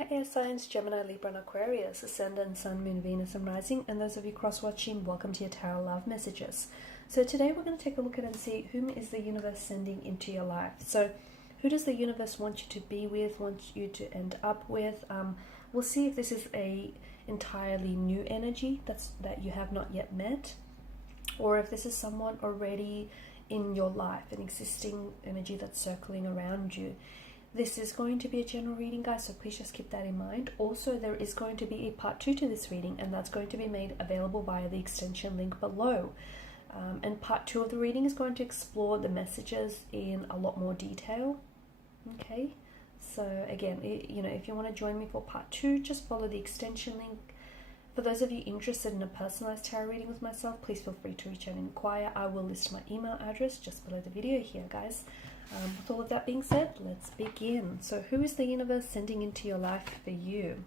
Hi air signs, Gemini, Libra and Aquarius, Ascendant, Sun, Moon, Venus and Rising, and those of you cross-watching, welcome to your Tarot Love Messages. So today we're going to take a look at and see whom is the universe sending into your life. So who does the universe want you to be with, want you to end up with? We'll see if this is a entirely new energy that you have not yet met, or if this is someone already in your life, an existing energy that's circling around you. This is going to be a general reading, guys, so please just keep that in mind. Also, there is going to be a part 2 to this reading, and that's going to be made available via the extension link below. And part 2 of the reading is going to explore the messages in a lot more detail. Okay, so again, if you want to join me for part 2, just follow the extension link. For those of you interested in a personalized tarot reading with myself, please feel free to reach out and inquire. I will list my email address just below the video here, guys. With all of that being said, let's begin. So who is the universe sending into your life for you?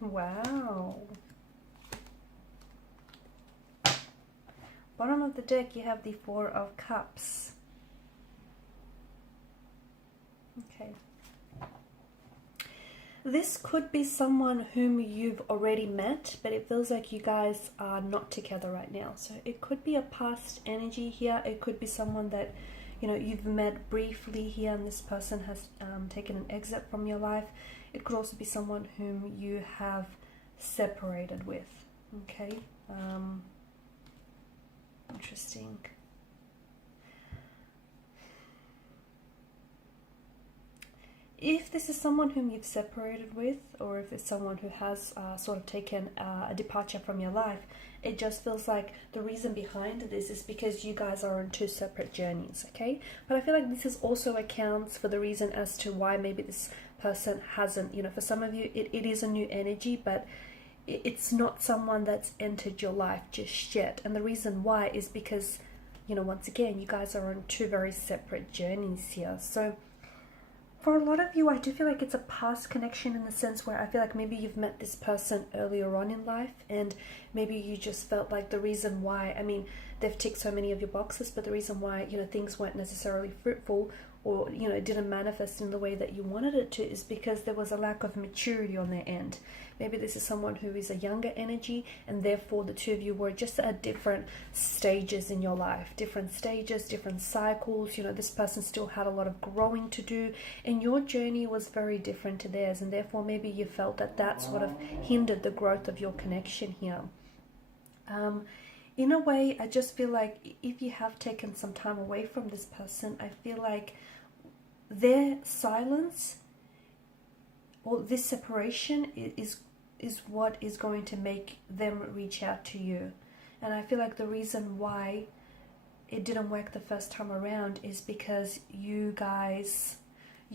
Wow. Bottom of the deck, you have the Four of Cups. Okay. This could be someone whom you've already met, but it feels like you guys are not together right now. So it could be a past energy here. It could be someone that, you've met briefly here and this person has taken an exit from your life. It could also be someone whom you have separated with. Okay. Interesting. If this is someone whom you've separated with, or if it's someone who has sort of taken a departure from your life, it just feels like the reason behind this is because you guys are on two separate journeys, okay? But I feel like this is also accounts for the reason as to why maybe this person hasn't, for some of you, it is a new energy, but it's not someone that's entered your life just yet. And the reason why is because, once again, you guys are on two very separate journeys here. So for a lot of you, I do feel like it's a past connection in the sense where I feel like maybe you've met this person earlier on in life, and maybe you just felt like the reason why, they've ticked so many of your boxes, but the reason why, things weren't necessarily fruitful, or, it didn't manifest in the way that you wanted it to, is because there was a lack of maturity on their end. Maybe this is someone who is a younger energy, and therefore the two of you were just at different stages in your life, different stages, different cycles. This person still had a lot of growing to do, and your journey was very different to theirs, and therefore maybe you felt that sort of hindered the growth of your connection here. In a way, I just feel like if you have taken some time away from this person, I feel like their silence or this separation is what is going to make them reach out to you. And I feel like the reason why it didn't work the first time around is because you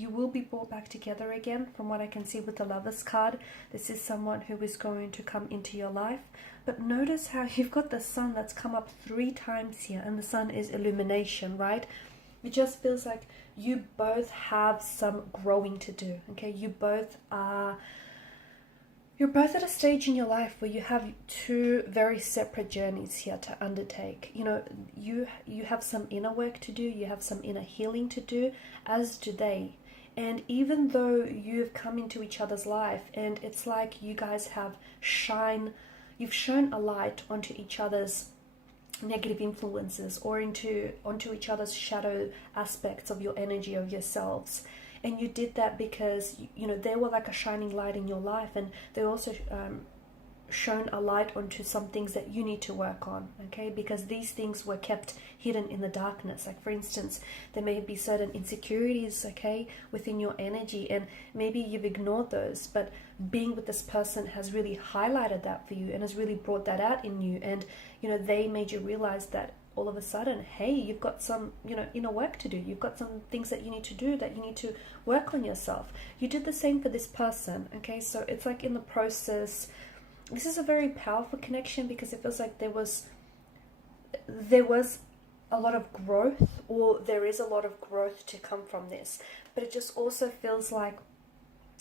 will be brought back together again. From what I can see with the Lovers card, this is someone who is going to come into your life. But notice how you've got the Sun that's come up 3 times here, and the Sun is illumination, right? It just feels like you both have some growing to do, okay? You're both at a stage in your life where you have two very separate journeys here to undertake. You have some inner work to do, you have some inner healing to do, as do they. And even though you've come into each other's life, and it's like you guys you've shone a light onto each other's negative influences, or onto each other's shadow aspects of your energy, of yourselves. And you did that because, they were like a shining light in your life, and they also shown a light onto some things that you need to work on, okay? Because these things were kept hidden in the darkness. Like, for instance, there may be certain insecurities, okay, within your energy, and maybe you've ignored those, but being with this person has really highlighted that for you and has really brought that out in you. And, you know, they made you realize that all of a sudden, hey, you've got some, you know, inner work to do. You've got some things that you need to do, that you need to work on yourself. You did the same for this person, okay? So it's like in the process, this is a very powerful connection, because it feels like there was a lot of growth, or there is a lot of growth to come from this. But it just also feels like,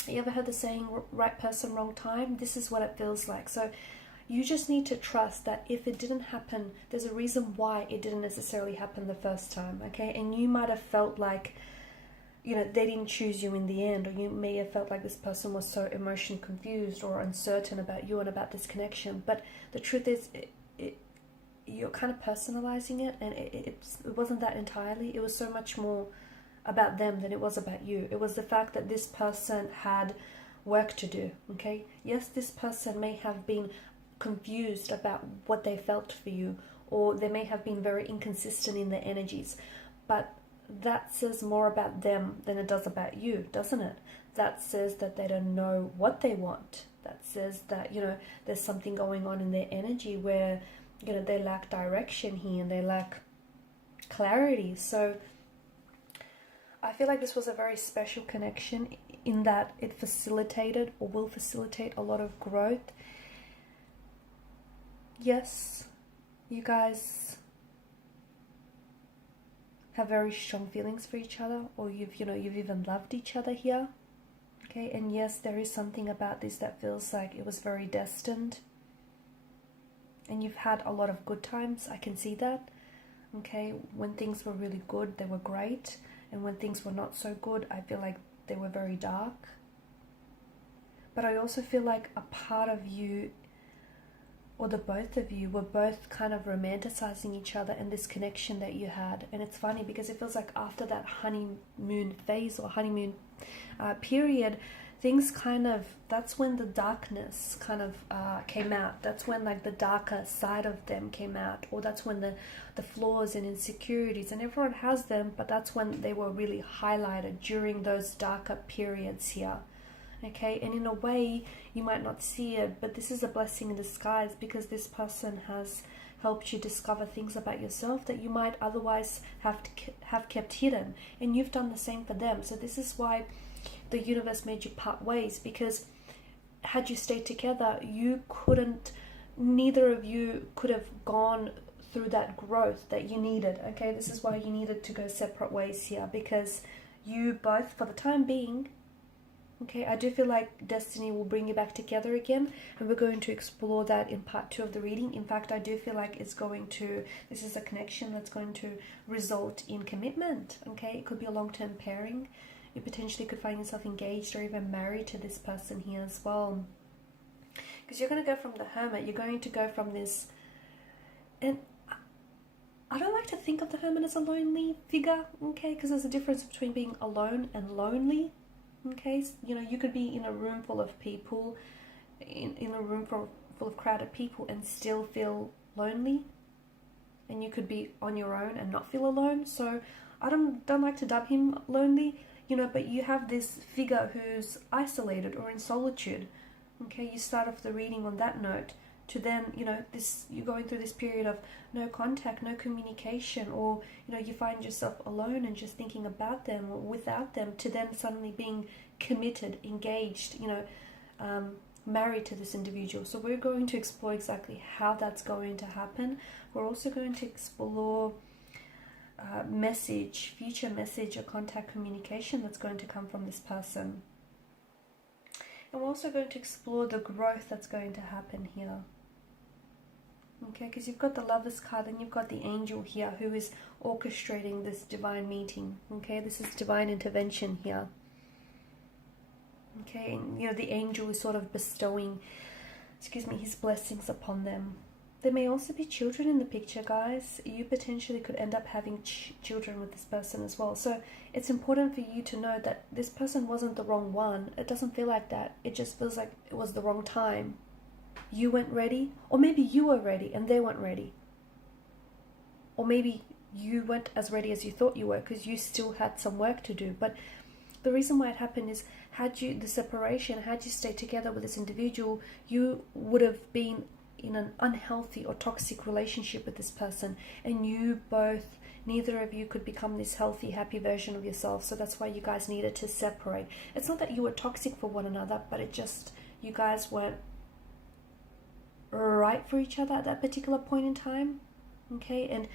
you ever heard the saying, right person, wrong time? This is what it feels like. So you just need to trust that if it didn't happen, there's a reason why it didn't necessarily happen the first time, okay? And you might have felt like, you know, they didn't choose you in the end, or you may have felt like this person was so emotionally confused or uncertain about you and about this connection. But the truth is, you're kind of personalizing it, and it wasn't that entirely. It was so much more about them than it was about you. It was the fact that this person had work to do, okay? Yes, this person may have been confused about what they felt for you, or they may have been very inconsistent in their energies, but that says more about them than it does about you, doesn't it? That says that they don't know what they want. That says that, you know, there's something going on in their energy where, you know, they lack direction here and they lack clarity. So I feel like this was a very special connection in that it facilitated, or will facilitate, a lot of growth. Yes, you guys have very strong feelings for each other, or you've even loved each other here, okay? And yes, there is something about this that feels like it was very destined, and you've had a lot of good times. I can see that, okay? When things were really good, they were great, and when things were not so good, I feel like they were very dark. But I also feel like a part of you, or the both of you, were both kind of romanticizing each other and this connection that you had. And it's funny because it feels like after that honeymoon phase, or honeymoon period, things kind of, that's when the darkness kind of came out. That's when like the darker side of them came out, or that's when the flaws and insecurities, and everyone has them, but that's when they were really highlighted, during those darker periods here. Okay, and in a way, you might not see it, but this is a blessing in disguise, because this person has helped you discover things about yourself that you might otherwise have kept hidden, and you've done the same for them. So this is why the universe made you part ways, because had you stayed together, neither of you could have gone through that growth that you needed. Okay, this is why you needed to go separate ways here, because you both, for the time being, okay, I do feel like destiny will bring you back together again, and we're going to explore that in part 2 of the reading. In fact, I do feel like this is a connection that's going to result in commitment, okay? It could be a long-term pairing. You potentially could find yourself engaged or even married to this person here as well. Because you're going to go from the Hermit, you're going to go from this, and I don't like to think of the Hermit as a lonely figure, okay? Because there's a difference between being alone and lonely. Okay, you know, you could be in a room full of people, in a room full of crowded people, and still feel lonely, and you could be on your own and not feel alone. So I don't like to dub him lonely, you know, but you have this figure who's isolated or in solitude. Okay, you start off the reading on that note, to then, you know, you're going through this period of no contact, no communication, or, you know, you find yourself alone and just thinking about them or without them, to then suddenly being committed, engaged, you know, married to this individual. So we're going to explore exactly how that's going to happen. We're also going to explore future message or contact communication that's going to come from this person. And we're also going to explore the growth that's going to happen here. Okay, because you've got the Lovers card and you've got the Angel here who is orchestrating this divine meeting. Okay, this is divine intervention here. Okay, and you know, the Angel is sort of bestowing, his blessings upon them. There may also be children in the picture, guys. You potentially could end up having children with this person as well. So it's important for you to know that this person wasn't the wrong one. It doesn't feel like that. It just feels like it was the wrong time. you weren't ready, or maybe you were ready and they weren't ready, or maybe you weren't as ready as you thought you were because you still had some work to do. But the reason why it happened is, had you stayed together with this individual, you would have been in an unhealthy or toxic relationship with this person, and neither of you could become this healthy, happy version of yourself. So that's why you guys needed to separate. It's not that you were toxic for one another, but you guys weren't right for each other at that particular point in time. Okay, and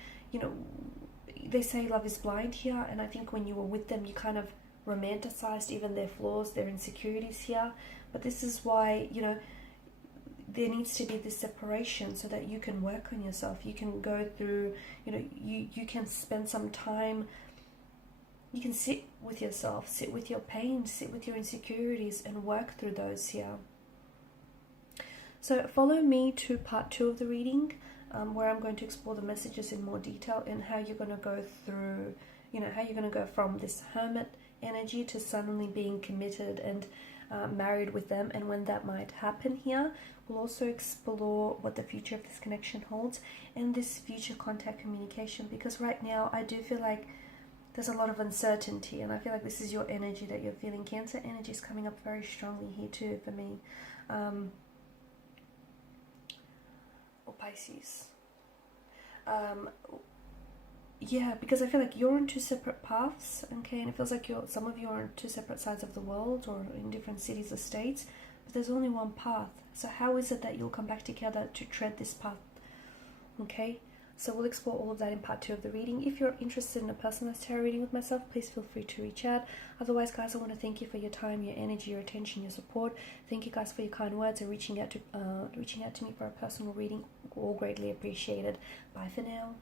they say love is blind here, and I think when you were with them, you kind of romanticized even their flaws, their insecurities here. But this is why, there needs to be this separation so that you can work on yourself. You can go through, you can spend some time, you can sit with yourself, sit with your pain, sit with your insecurities and work through those here. So follow me to part 2 of the reading, where I'm going to explore the messages in more detail and how you're going to go through, how you're going to go from this hermit energy to suddenly being committed and married with them, and when that might happen here. We'll also explore what the future of this connection holds and this future contact communication, because right now I do feel like there's a lot of uncertainty, and I feel like this is your energy that you're feeling. Cancer energy is coming up very strongly here too for me. Or Pisces. Yeah, because I feel like you're on 2 separate paths, okay, and it feels like some of you are on 2 separate sides of the world or in different cities or states, but there's only one path. So how is it that you'll come back together to tread this path? Okay, so we'll explore all of that in part 2 of the reading. If you're interested in a personalized tarot reading with myself, please feel free to reach out. Otherwise, guys, I want to thank you for your time, your energy, your attention, your support. Thank you guys for your kind words and reaching out to me for a personal reading. All greatly appreciated. Bye for now.